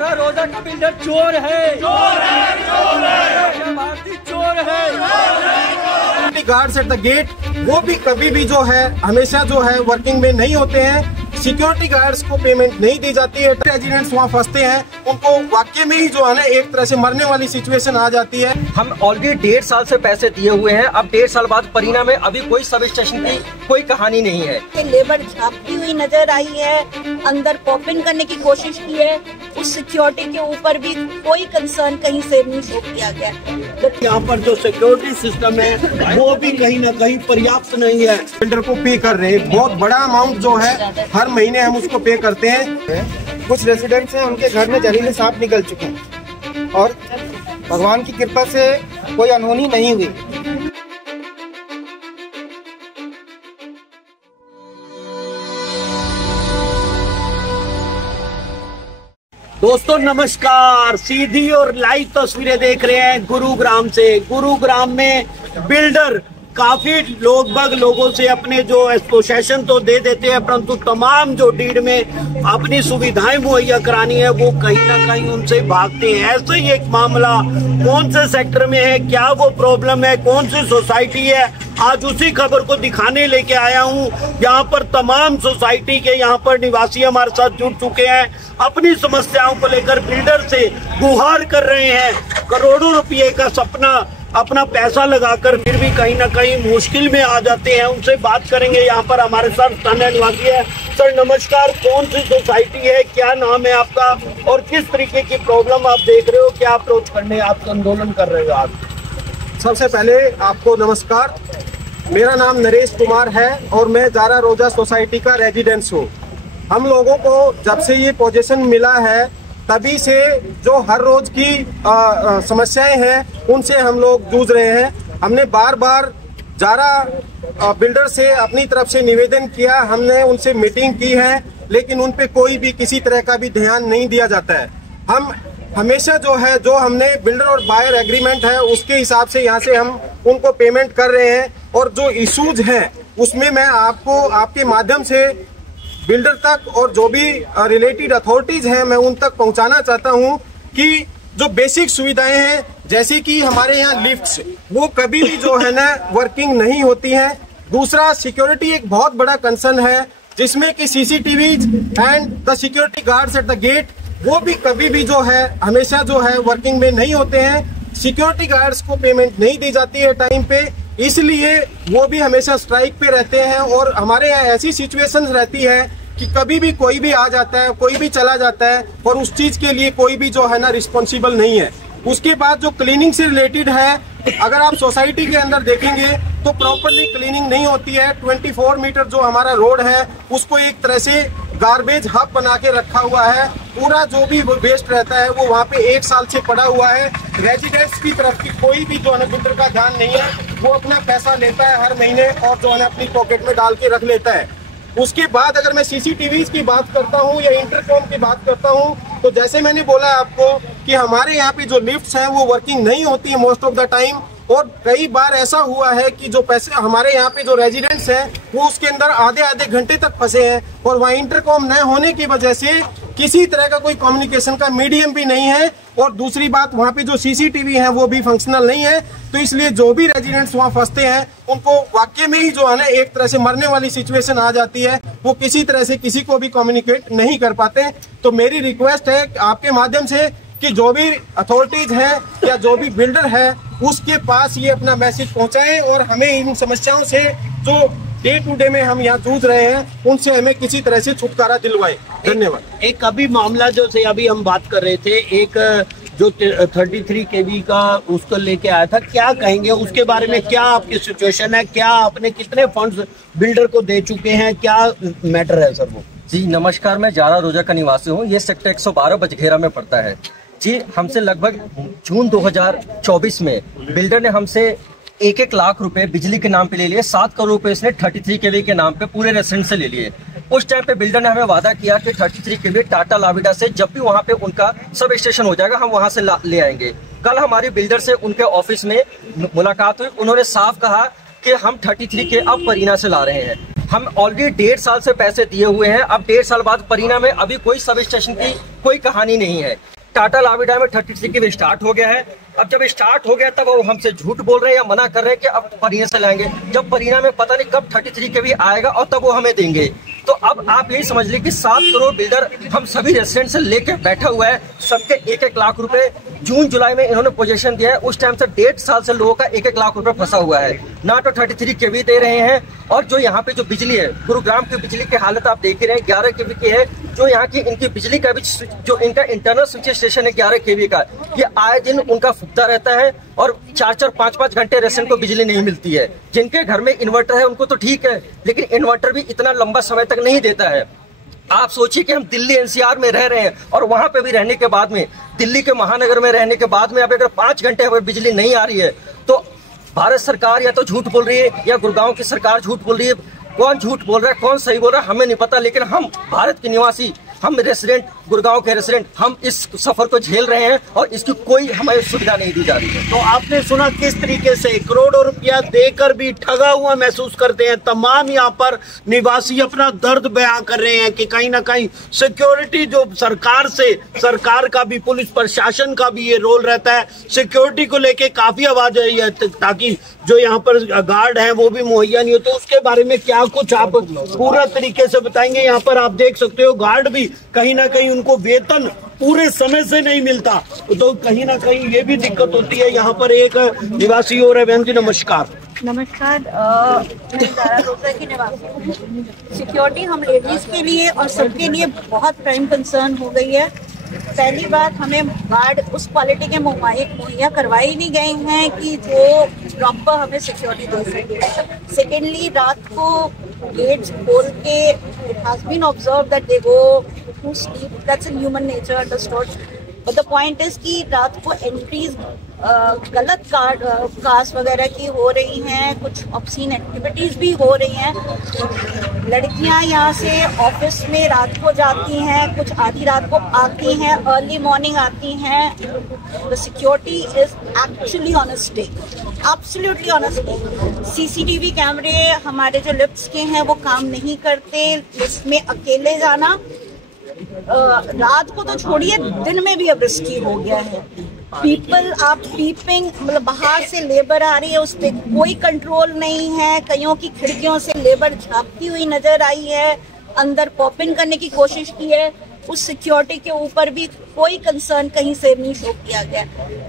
Zara रोजा का builder चोर है, चोर है, चोर है, भारतीय चोर है। गार्ड्स एट द गेट वो भी कभी भी जो है हमेशा जो है वर्किंग में नहीं होते हैं। सिक्योरिटी गार्ड्स को पेमेंट नहीं दी जाती है, रेजिडेंट्स वहाँ फंसते हैं, उनको वाकई में ही जो है ना एक तरह से मरने वाली सिचुएशन आ जाती है। हम ऑलरेडी 1.5 साल से पैसे दिए हुए हैं, अब 1.5 साल बाद परिणाम में अभी कोई सब स्टेशन की कोई कहानी नहीं है। लेबर झाँकती हुई नजर आई है, अंदर पॉप इन करने की कोशिश की है, उस सिक्योरिटी के ऊपर भी कोई कंसर्न कहीं से नहीं शो किया गया। यहाँ पर जो सिक्योरिटी सिस्टम है वो भी कहीं ना कहीं पर्याप्त नहीं है। बिल्डर को पे कर रहे हैं, बहुत बड़ा अमाउंट जो है हर महीने हम उसको पे करते हैं। कुछ रेसिडेंट्स हैं उनके घर में जहरीले सांप निकल चुके हैं और भगवान की कृपा से कोई अनहोनी नहीं हुई। दोस्तों नमस्कार, सीधी और लाइव तस्वीरें देख रहे हैं गुरुग्राम से। गुरुग्राम में बिल्डर काफी लोगों से अपने जो एसोसिएशन तो दे देते हैं, परंतु तमाम जो डीड में अपनी सुविधाएं मुहैया करानी है वो कहीं ना कहीं उनसे भागते हैं। ऐसे ही एक मामला कौन से सेक्टर में है, क्या वो प्रॉब्लम है, कौन सी सोसाइटी है, आज उसी खबर को दिखाने लेके आया हूँ। यहाँ पर तमाम सोसाइटी के यहाँ पर निवासी हमारे साथ जुड़ चुके हैं, अपनी समस्याओं को लेकर बिल्डर से गुहार कर रहे हैं। करोड़ों रुपये का सपना अपना पैसा लगाकर फिर भी कहीं ना कहीं मुश्किल में आ जाते हैं। उनसे बात करेंगे। यहाँ पर हमारे साथ स्थानीय निवासी है। सर नमस्कार, कौन सी सोसाइटी है, क्या नाम है आपका और किस तरीके की प्रॉब्लम आप देख रहे हो, क्या अप्रोच करने आप आंदोलन कर रहे हो आज? सबसे पहले आपको नमस्कार, मेरा नाम नरेश कुमार है और मैं जारा रोजा सोसाइटी का रेजिडेंस हूँ। हम लोगों को जब से ये पोजीशन मिला है तभी से जो हर रोज की समस्याएं हैं उनसे हम लोग जूझ रहे हैं। हमने बार बार जारा बिल्डर से अपनी तरफ से निवेदन किया, हमने उनसे मीटिंग की है, लेकिन उन पे कोई भी किसी तरह का भी ध्यान नहीं दिया जाता है। हम हमेशा जो है जो हमने बिल्डर और बायर एग्रीमेंट है उसके हिसाब से यहाँ से हम उनको पेमेंट कर रहे हैं और जो इश्यूज हैं उसमें मैं आपको आपके माध्यम से बिल्डर तक और जो भी रिलेटेड अथॉरिटीज हैं मैं उन तक पहुंचाना चाहता हूं कि जो बेसिक सुविधाएं हैं जैसे कि हमारे यहाँ लिफ्ट्स वो कभी भी जो है ना वर्किंग नहीं होती हैं। दूसरा, सिक्योरिटी एक बहुत बड़ा कंसर्न है जिसमें कि CCTVs and the security guards at the gate वो भी कभी भी जो है हमेशा जो है वर्किंग में नहीं होते हैं। सिक्योरिटी गार्ड्स को पेमेंट नहीं दी जाती है टाइम पे, इसलिए वो भी हमेशा स्ट्राइक पे रहते हैं और हमारे यहाँ ऐसी सिचुएशन रहती है कि कभी भी कोई भी आ जाता है, कोई भी चला जाता है और उस चीज के लिए कोई भी जो है ना रिस्पॉन्सिबल नहीं है। उसके बाद जो क्लीनिंग से रिलेटेड है, अगर आप सोसाइटी के अंदर देखेंगे तो प्रॉपरली क्लीनिंग नहीं होती है। 24 मीटर जो हमारा रोड है उसको एक तरह से गार्बेज हब बना के रखा हुआ है। पूरा जो भी वेस्ट रहता है वो वहाँ पे 1 साल से पड़ा हुआ है। रेजिडेंट्स की तरफ की कोई भी जो है बिल्डर का ध्यान नहीं है, वो अपना पैसा लेता है हर महीने और जो है अपनी पॉकेट में डाल के रख लेता है। उसके बाद अगर मैं सीसीटीवी की बात करता हूँ या इंटरकॉम की बात करता हूँ तो जैसे मैंने बोला आपको कि हमारे यहाँ पे जो लिफ्ट्स हैं वो वर्किंग नहीं होती है मोस्ट ऑफ द टाइम, और कई बार ऐसा हुआ है कि जो पैसे हमारे यहाँ पे जो रेजिडेंट्स हैं वो उसके अंदर आधे घंटे तक फंसे हैं और वहाँ इंटरकॉम न होने की वजह से किसी तरह का कोई कम्युनिकेशन का मीडियम भी नहीं है। और दूसरी बात, वहाँ पे जो सीसीटीवी है वो भी फंक्शनल नहीं है, तो इसलिए जो भी रेजिडेंट्स वहाँ फंसते हैं उनको वाकई में ही जो है ना एक तरह से मरने वाली सिचुएशन आ जाती है। वो किसी तरह से किसी को भी कम्युनिकेट नहीं कर पाते। तो मेरी रिक्वेस्ट है आपके माध्यम से कि जो भी अथॉरिटीज हैं या जो भी बिल्डर है उसके पास ये अपना मैसेज पहुंचाएं और हमें इन समस्याओं से जो डे टू डे में हम यहाँ जूझ रहे हैं उनसे हमें किसी तरह से छुटकारा दिलवाएं। धन्यवाद। एक अभी मामला जो से अभी हम बात कर रहे थे, एक जो 33 kV का उसको लेके आया था, क्या कहेंगे उसके बारे में? क्या आपकी सिचुएशन है, क्या आपने कितने फंड्स बिल्डर को दे चुके हैं, क्या मैटर है सर वो? जी नमस्कार, मैं जारा रोजा का निवासी हूँ। ये सेक्टर 112 बजघेरा में पड़ता है। जी हमसे लगभग जून 2024 में बिल्डर ने हमसे 1-1 लाख रुपए बिजली के नाम पे ले लिए। 7 करोड़ रुपए इसने 33 kV के नाम पे पूरे रेसिडेंट से ले लिए। उस टाइम पे बिल्डर ने हमें वादा किया कि 33 kV टाटा लाविडा से जब भी वहां पे उनका सब स्टेशन हो जाएगा हम वहां से ले आएंगे। कल हमारी बिल्डर से उनके ऑफिस में मुलाकात हुई। उन्होंने साफ कहा कि हम 33 के अब परीना से ला रहे हैं। हम ऑलरेडी 1.5 साल से पैसे दिए हुए हैं। अब 1.5 साल बाद परिणाम में अभी कोई सब स्टेशन की कोई कहानी नहीं है। टाटा लाविडा में 33 की स्टार्ट हो गया है। अब जब स्टार्ट हो गया तब वो हमसे झूठ बोल रहे हैं या मना कर रहे हैं कि अब परिणाम से लाएंगे, जब परिणाम में पता नहीं कब 33 के भी आएगा और तब वो हमें देंगे। तो अब आप यही समझ लीजिए कि 7 करोड़ बिल्डर हम सभी रेसिडेंट से लेके बैठा हुआ है, सबके 1-1 लाख रुपए जून जुलाई में इन्होंने पोजीशन दिया है। उस टाइम से 1.5 साल से लोगों का 1-1 लाख रुपए फंसा हुआ है, ना तो 33 केवी दे रहे हैं। और जो यहाँ पे जो बिजली है, गुरुग्राम की बिजली की हालत आप देख रहे हैं, 11 केवी की है। जो यहाँ की इनकी बिजली का भी जो इनका इंटरनल स्विच स्टेशन है 11 केवी का, ये आए दिन उनका फुकता रहता है और 4-4, 5-5 घंटे रेसिडेंट को बिजली नहीं मिलती है। जिनके घर में इन्वर्टर है उनको तो ठीक है, लेकिन इन्वर्टर भी इतना लंबा समय तक नहीं देता है। आप सोचिए कि हम दिल्ली एनसीआर में रह रहे हैं और वहां पे भी रहने के बाद में, दिल्ली के महानगर में रहने के बाद में अब अगर 5 घंटे अगर बिजली नहीं आ रही है तो भारत सरकार या तो झूठ बोल रही है या गुड़गांव की सरकार झूठ बोल रही है। कौन झूठ बोल रहा है कौन सही बोल रहा है हमें नहीं पता, लेकिन हम भारत के निवासी, हम रेसिडेंट, गुड़गांव के रेसिडेंट, हम इस सफर को झेल रहे हैं और इसकी कोई हमें सुविधा नहीं दी जा रही है। तो आपने सुना किस तरीके से करोड़ों रुपया देकर भी ठगा हुआ महसूस करते हैं। तमाम यहाँ पर निवासी अपना दर्द बयां कर रहे हैं कि कहीं ना कहीं सिक्योरिटी जो सरकार का भी, पुलिस प्रशासन का भी ये रोल रहता है। सिक्योरिटी को लेके काफी आवाज आई है ताकि जो यहाँ पर गार्ड हैं वो भी मुहैया नहीं होते। उसके बारे में क्या कुछ आप पूरा तरीके से बताएंगे। यहाँ पर आप देख सकते हो गार्ड भी कहीं ना कहीं उनको वेतन पूरे समय से नहीं मिलता, तो कहीं ना कहीं ये भी दिक्कत होती है। यहाँ पर एक निवासी और है। बहन जी नमस्कार। नमस्कार, मैं जारा रोजा की निवासी हूँ। सिक्योरिटी हम लेडीज के लिए और सबके लिए बहुत प्राइम कंसर्न हो गई है। पहली बात, हमें गार्ड उस क्वालिटी के मुहैया करवाए नहीं गए हैं कि जो प्रॉपर हमें सिक्योरिटी दे सके। सेकेंडली, रात को गेट्स खोल के it has been observe that they go to sleep, that's in human nature, understood. But the point is कि रात को एंट्रीज गलत कास्ट वगैरह की हो रही हैं, कुछ ऑब्सीन एक्टिविटीज भी हो रही हैं। लड़कियां यहाँ से ऑफिस में रात को जाती हैं, कुछ आधी रात को आती हैं, अर्ली मॉर्निंग आती हैं। The security is actually on a stake, absolutely on a stake. CCTV कैमरे हमारे जो लिफ्ट्स के हैं वो काम नहीं करते। लिफ्ट में अकेले जाना रात को तो छोड़िए, दिन में भी अब रिस्की हो गया है। पीपल आप पीपिंग, मतलब बाहर से लेबर आ रही है, उस पर कोई कंट्रोल नहीं है। कईयों की खिड़कियों से लेबर झांकती हुई नजर आई है, अंदर पॉप इन करने की कोशिश की है। उस सिक्योरिटी के ऊपर भी कोई कंसर्न कहीं से नहीं शो किया गया।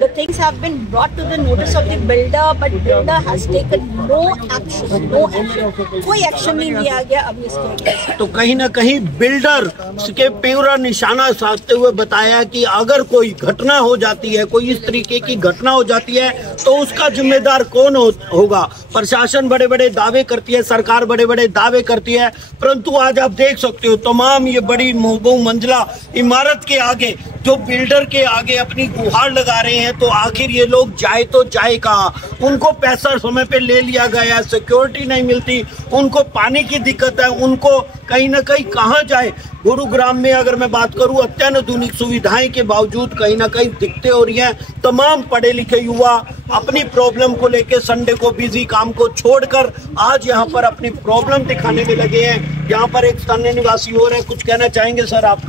The things have been brought to the notice of the builder, but builder has taken no action, no action. कोई एक्शन नहीं लिया गया अभी इसके अगेंस्ट। तो कहीं ना कहीं बिल्डर के पूरा निशाना साधते हुए बताया कि अगर कोई घटना हो जाती है, कोई इस तरीके की घटना हो जाती है तो उसका जिम्मेदार कौन होगा। प्रशासन बड़े बड़े दावे करती है, सरकार बड़े बड़े दावे करती है, परंतु आज आप देख सकते हो तमाम ये बड़ी बहुमंजिला इमारत के आगे जो बिल्डर के आगे अपनी गुहार लगा रहे हैं, तो आखिर ये लोग जाए तो जाए कहाँ। उनको पैसा समय पे ले लिया गया, सिक्योरिटी नहीं मिलती, उनको पानी की दिक्कत है, उनको कहीं ना कहीं कहाँ जाए। गुरुग्राम में अगर मैं बात करूं, अत्याधुनिक सुविधाएं के बावजूद कहीं ना कहीं दिक्कतें हो रही हैं। तमाम पढ़े लिखे युवा अपनी प्रॉब्लम को लेकर संडे को बिजी काम को छोड़कर आज यहाँ पर अपनी प्रॉब्लम दिखाने में लगे हैं। यहाँ पर एक स्थानीय निवासी हो रहे हैं, कुछ कहना चाहेंगे सर आप?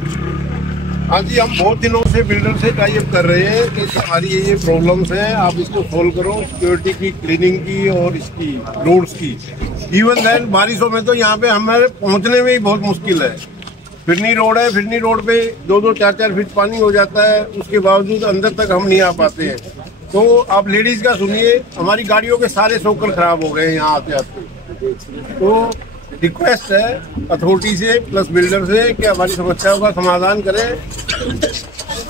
हाँ जी, हम बहुत दिनों से बिल्डर से टाई अप कर रहे हैं कि हमारी ये प्रॉब्लम्स हैं, आप इसको सोल्व करो, सिक्योरिटी की, क्लीनिंग की और इसकी रोड्स की। इवन देन बारिशों में तो यहाँ पे हमारे पहुँचने में ही बहुत मुश्किल है। फिरनी रोड है, फिरनी रोड पे 2-2, 4-4 फीट पानी हो जाता है, उसके बावजूद अंदर तक हम नहीं आ पाते हैं। तो आप लेडीज का सुनिए, हमारी गाड़ियों के सारे शोकर खराब हो गए हैं यहाँ आते आते। तो रिक्वेस्ट है अथॉरिटी से प्लस बिल्डर से कि हमारी समस्याओं का समाधान करें,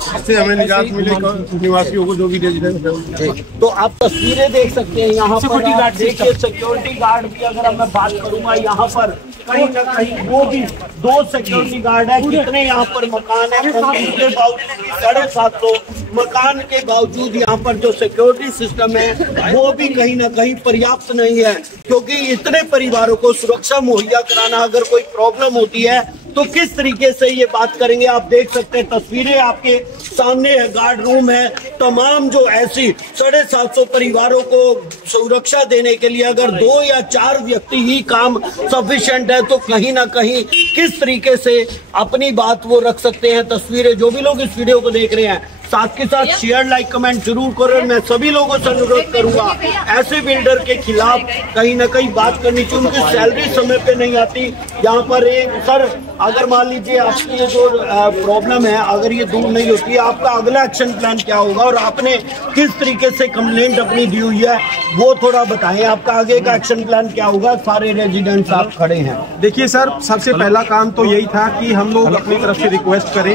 इससे हमें निजात मिले निवासियों को जो भी रेजिडेंस है। तो आप तस्वीरें देख सकते हैं यहाँ पर, आप देखिए सिक्योरिटी गार्ड भी अगर मैं बात करूंगा यहाँ पर कहीं ना कहीं वो भी 2 सिक्योरिटी गार्ड है। कितने यहाँ पर मकान है, उसके बावजूद 750 मकान के बावजूद यहाँ पर जो सिक्योरिटी सिस्टम है वो भी कहीं ना कहीं पर्याप्त नहीं है, क्योंकि इतने परिवारों को सुरक्षा मुहैया कराना, अगर कोई प्रॉब्लम होती है तो किस तरीके से ये बात करेंगे। आप देख सकते हैं तस्वीरें आपके सामने है, गार्ड रूम है, तमाम जो ऐसी 750 परिवारों को सुरक्षा देने के लिए अगर 2 या 4 व्यक्ति ही काम सफिशिएंट है तो कहीं ना कहीं किस तरीके से अपनी बात वो रख सकते हैं। तस्वीरें जो भी लोग इस वीडियो को देख रहे हैं साथ के साथ शेयर लाइक कमेंट जरूर करें। मैं सभी लोगों से अनुरोध करूंगा ऐसे बिल्डर के खिलाफ कहीं ना कहीं बात करनी चाहिए। उनकी सैलरी समय पे नहीं आती। यहाँ पर एक सर अगर मान लीजिए आपकी ये जो प्रॉब्लम है अगर ये दूर नहीं होती है आपका अगला एक्शन प्लान क्या होगा और आपने किस तरीके से कंप्लेंट अपनी दी हुई है वो थोड़ा बताएं। आपका आगे का एक्शन प्लान क्या होगा। सारे रेजिडेंट्स आप खड़े हैं। देखिए सर, सबसे पहला काम तो यही था कि हम लोग अपनी तरफ से रिक्वेस्ट करें,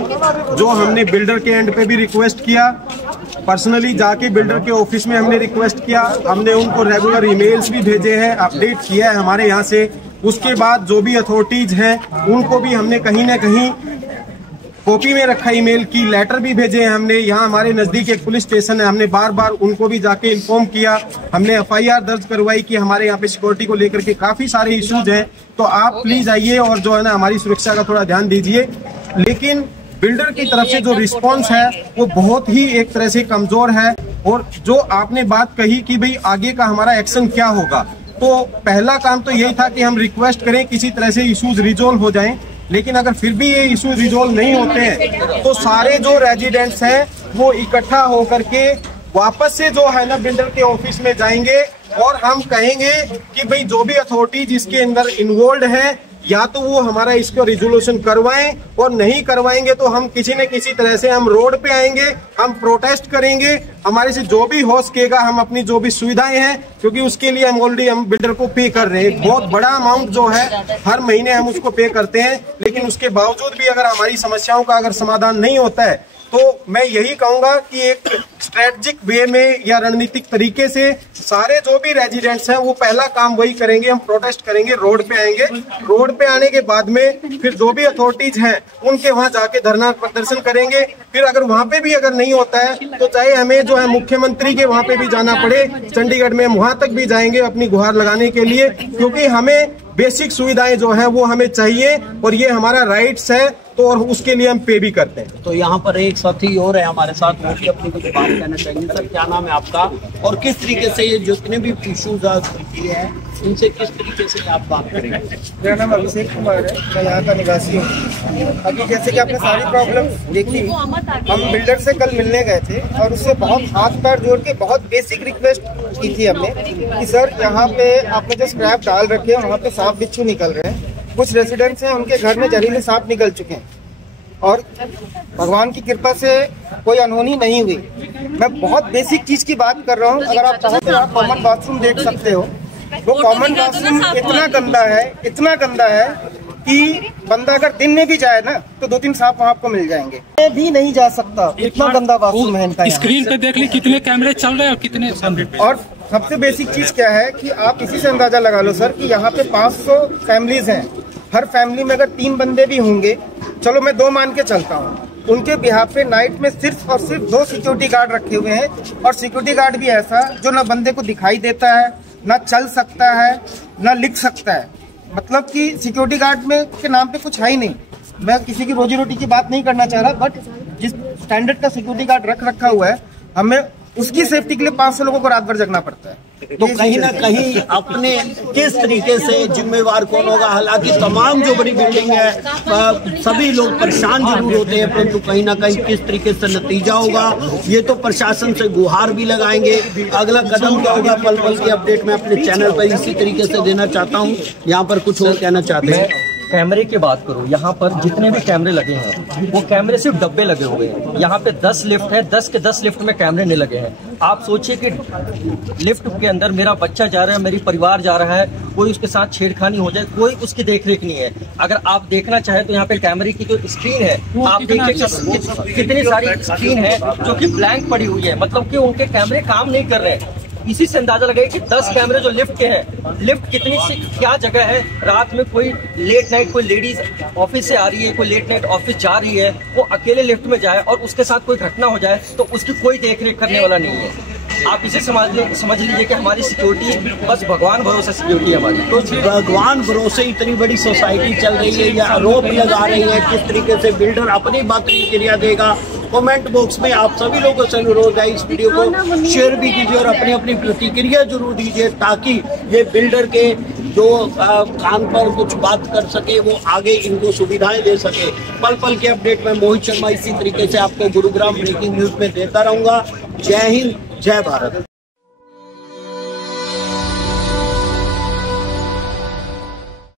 जो हमने बिल्डर के एंड पे भी रिक्वेस्ट किया, पर्सनली जाके बिल्डर के ऑफिस में हमने रिक्वेस्ट किया, हमने उनको रेगुलर ईमेल्स भी भेजे हैं, अपडेट किया है हमारे यहाँ से। उसके बाद जो भी अथॉरिटीज हैं उनको भी हमने कहीं ना कहीं कॉपी में रखा ईमेल की, लेटर भी भेजे हैं हमने। यहाँ हमारे नजदीक एक पुलिस स्टेशन है, हमने बार बार उनको भी जाके इन्फॉर्म किया, हमने FIR दर्ज करवाई कि हमारे यहाँ पे सिक्योरिटी को लेकर के काफी सारे इश्यूज हैं, तो आप प्लीज आइए और जो है ना हमारी सुरक्षा का थोड़ा ध्यान दीजिए। लेकिन बिल्डर की तरफ से जो रिस्पॉन्स है वो बहुत ही एक तरह से कमजोर है। और जो आपने बात कही कि भाई आगे का हमारा एक्शन क्या होगा, तो पहला काम तो यही था कि हम रिक्वेस्ट करें किसी तरह से इश्यूज रिजोल्व हो जाएं। लेकिन अगर फिर भी ये इश्यूज रिजोल्व नहीं होते हैं तो सारे जो रेजिडेंट्स हैं वो इकट्ठा होकर के वापस से जो है ना बिल्डर के ऑफिस में जाएंगे और हम कहेंगे कि भाई जो भी अथॉरिटी जिसके अंदर इन्वॉल्व है या तो वो हमारा इसको रिजोल्यूशन करवाएं और नहीं करवाएंगे तो हम किसी न किसी तरह से हम रोड पे आएंगे, हम प्रोटेस्ट करेंगे। हमारे से जो भी हो सकेगा हम अपनी जो भी सुविधाएं हैं, क्योंकि उसके लिए हम ऑलरेडी हम बिल्डर को पे कर रहे हैं, बहुत बड़ा अमाउंट जो है हर महीने हम उसको पे करते हैं। लेकिन उसके बावजूद भी अगर हमारी समस्याओं का अगर समाधान नहीं होता है तो मैं यही कहूंगा कि एक स्ट्रेटेजिक वे में या रणनीतिक तरीके से सारे जो भी रेजिडेंट्स हैं वो पहला काम वही करेंगे, हम प्रोटेस्ट करेंगे, रोड पे आएंगे। रोड पे आने के बाद में फिर जो भी अथॉरिटीज हैं उनके वहां जाके धरना प्रदर्शन करेंगे। फिर अगर वहां पे भी अगर नहीं होता है तो चाहे हमें जो है मुख्यमंत्री के वहां पे भी जाना पड़े, चंडीगढ़ में वहां तक भी जाएंगे अपनी गुहार लगाने के लिए, क्योंकि हमें बेसिक सुविधाएं जो है वो हमें चाहिए और ये हमारा राइट्स है, तो और उसके लिए हम पे भी करते हैं। तो यहाँ पर एक साथी और है हमारे साथ, वो भी अपनी कुछ बात कहना चाहेंगे। सर क्या नाम है आपका और किस तरीके से ये जितने भी इश्यूज है इनसे किस तरीके से आप बात करेंगे। मेरा नाम अभिषेक कुमार है, मैं यहाँ का निवासी हूँ। अभी जैसे कि आपने सारी प्रॉब्लम देखी, हम बिल्डर से कल मिलने गए थे और उससे बहुत हाथ पैर जोड़ के बहुत बेसिक रिक्वेस्ट की थी हमने कि सर यहाँ पे आपने जो स्क्रैप डाल रखे हैं वहाँ पे सांप बिच्छू निकल रहे हैं, कुछ रेसिडेंट्स हैं उनके घर में जहरीले सांप निकल चुके हैं और भगवान की कृपा से कोई अनहोनी नहीं हुई। मैं बहुत बेसिक चीज की बात कर रहा हूँ। अगर आप चाहो तो आप कॉमन बाथरूम देख सकते हो, वो कॉमन बाथरूम इतना गंदा है कि बंदा अगर दिन में भी जाए ना तो 2-3 सांप वहाँ आपको मिल जाएंगे। मैं भी नहीं जा सकता, इतना गंदा बाथरूम है इनका। स्क्रीन पे देख ली कितने कैमरे चल रहे हैं और कितने। और सबसे बेसिक चीज क्या है कि आप इसी से अंदाजा लगा लो सर कि यहाँ पे 500 फैमिलीज हैं। हर फैमिली में अगर 3 बंदे भी होंगे, चलो मैं 2 मान के चलता हूँ, उनके बिहाफ पे नाइट में सिर्फ और सिर्फ 2 सिक्योरिटी गार्ड रखे हुए हैं। और सिक्योरिटी गार्ड भी ऐसा जो ना बंदे को दिखाई देता है, ना चल सकता है, ना लिख सकता है। मतलब कि सिक्योरिटी गार्ड में के नाम पे कुछ है ही नहीं। मैं किसी की रोजी रोटी की बात नहीं करना चाह रहा, बट जिस स्टैंडर्ड का सिक्योरिटी गार्ड रखा हुआ है, हमें उसकी सेफ्टी के लिए 500 लोगों को रात भर जगना पड़ता है। तो कहीं ना कहीं अपने किस तरीके से जिम्मेवार कौन होगा। हालांकि तमाम जो बड़ी बिल्डिंग है सभी लोग परेशान जरूर होते हैं, परंतु कहीं ना कहीं किस तरीके से नतीजा होगा ये तो प्रशासन से गुहार भी लगाएंगे। अगला कदम क्या होगा, पल पल की अपडेट मैं अपने चैनल पर इसी तरीके से देना चाहता हूँ। यहाँ पर कुछ और कहना चाहते हैं। कैमरे की बात करूं, यहाँ पर जितने भी कैमरे लगे हैं वो कैमरे सिर्फ डब्बे लगे हुए हैं। यहाँ पे 10 लिफ्ट है, 10 के 10 लिफ्ट में कैमरे नहीं लगे हैं। आप सोचिए कि लिफ्ट के अंदर मेरा बच्चा जा रहा है, मेरी परिवार जा रहा है, कोई उसके साथ छेड़खानी हो जाए, कोई उसकी देखरेख नहीं है। अगर आप देखना चाहें तो यहाँ पे कैमरे की जो स्क्रीन है आप देखिए कितनी सारी स्क्रीन है जो कि ब्लैंक पड़ी हुई है, मतलब कि उनके कैमरे काम नहीं कर रहे हैं। इसी से अंदाजा लगाइए कि 10 कैमरे जो लिफ्ट के हैं, लिफ्ट कितनी सी क्या जगह है, रात में कोई लेट नाइट कोई लेडीज ऑफिस से आ रही है, कोई लेट नाइट ऑफिस जा रही है, वो अकेले लिफ्ट में जाए और उसके साथ कोई घटना हो जाए तो उसकी कोई देखरेख करने वाला नहीं है। आप इसे समझ लीजिए कि हमारी सिक्योरिटी बस भगवान भरोसे सिक्योरिटी है हमारी। तो भगवान भरोसे इतनी बड़ी सोसाइटी चल रही है या आरोप लगा रही है, किस तरीके से बिल्डर अपनी बात प्रतिक्रिया देगा। कमेंट बॉक्स में आप सभी लोगों से अनुरोध है इस वीडियो को शेयर भी कीजिए और अपनी अपनी प्रतिक्रिया जरूर दीजिए, ताकि ये बिल्डर के जो कान पर कुछ बात कर सके वो आगे इनको सुविधाएं दे सके। पल पल के अपडेट में मोहित शर्मा इसी तरीके से आपको गुरुग्राम ब्रेकिंग न्यूज में देता रहूंगा। जय हिंद, जय भारत।